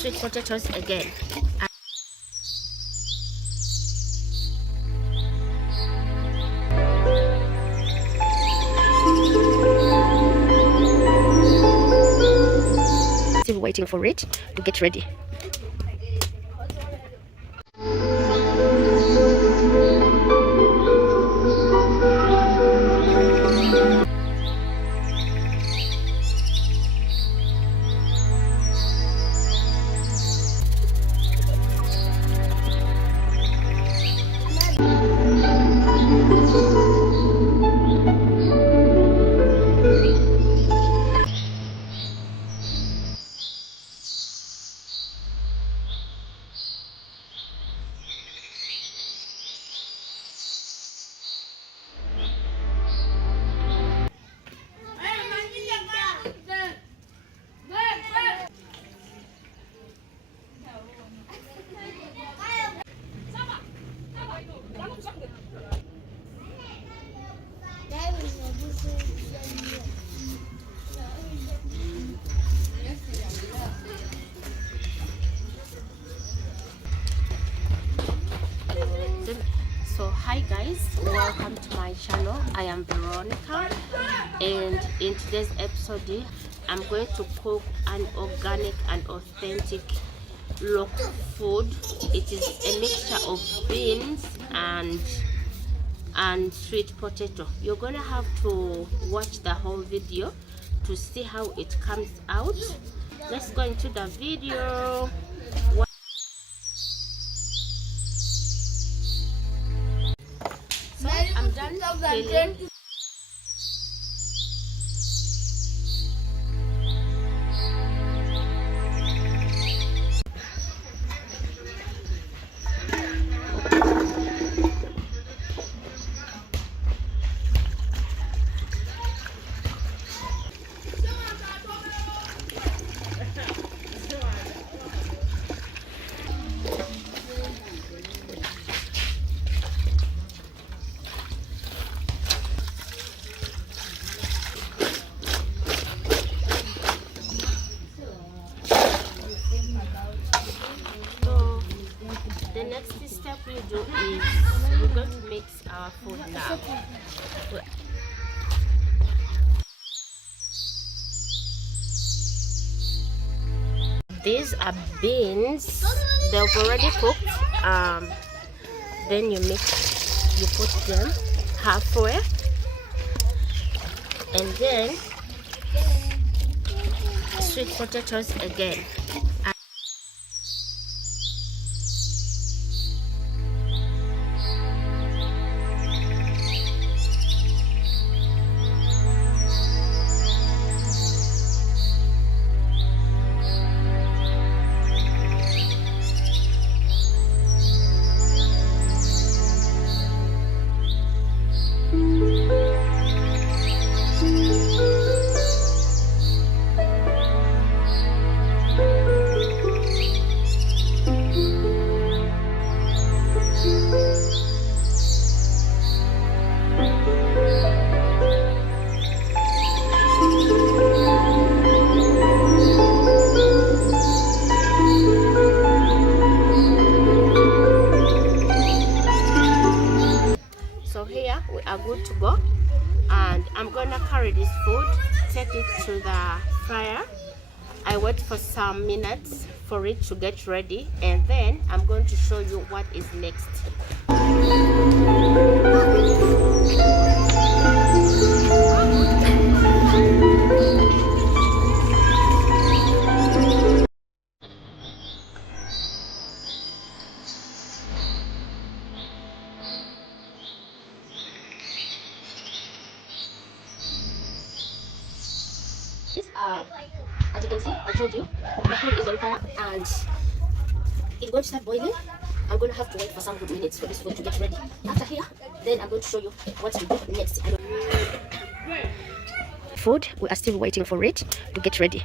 sweet potatoes again. Still waiting for it to get ready. So hi guys, welcome to my channel. I am Veronica, and in today's episode I'm going to cook an organic and authentic local food. It is a mixture of beans and sweet potato. You're gonna have to watch the whole video to see how it comes out. Let's go into the video. So I'm done peeling. The next step we do is we're going to mix our food now. These are beans. They've already cooked. Then you put them halfway, and then sweet potatoes again. We are good to go, and I'm gonna carry this food, take it to the fryer. I wait for some minutes for it to get ready, and then I'm going to show you what is next. As you can see, I told you, the food is on fire and it's going to start boiling. I'm going to have to wait for some good minutes for this food to get ready. After here, then I'm going to show you what to do next. Food, we are still waiting for it to get ready.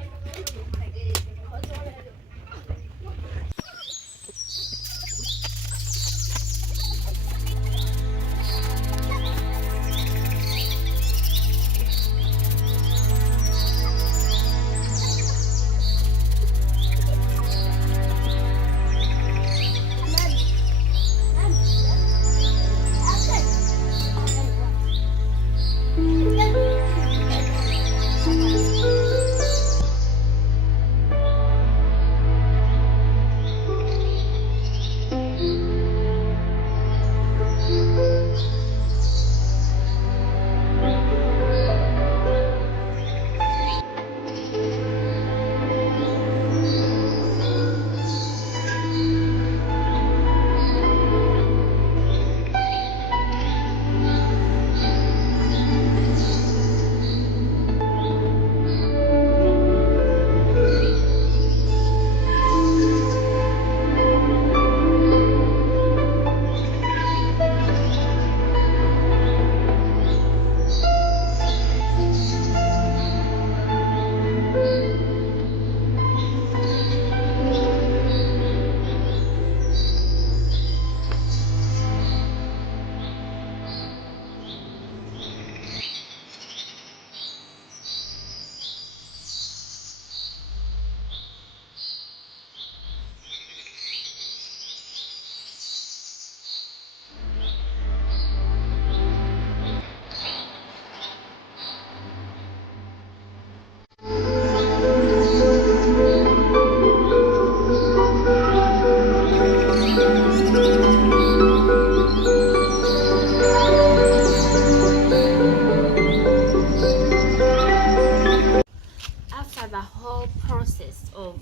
the whole process of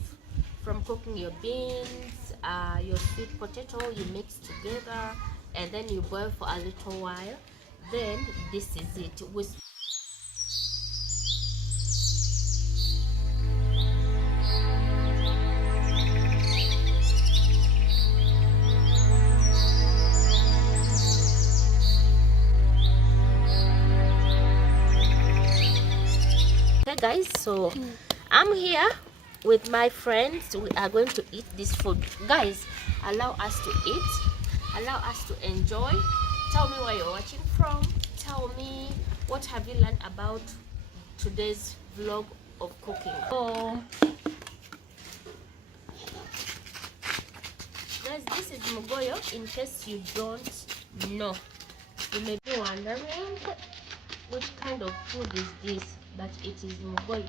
from cooking your beans, your sweet potato, you mix together and then you boil for a little while. Then this is it. Okay guys, so I'm here with my friends. We are going to eat this food. Guys, allow us to eat, allow us to enjoy. Tell me where you're watching from. Tell me what have you learned about today's vlog of cooking. So guys, this is mugoyo. In case you don't know, you may be wondering which kind of food is this, but it is mugoyo.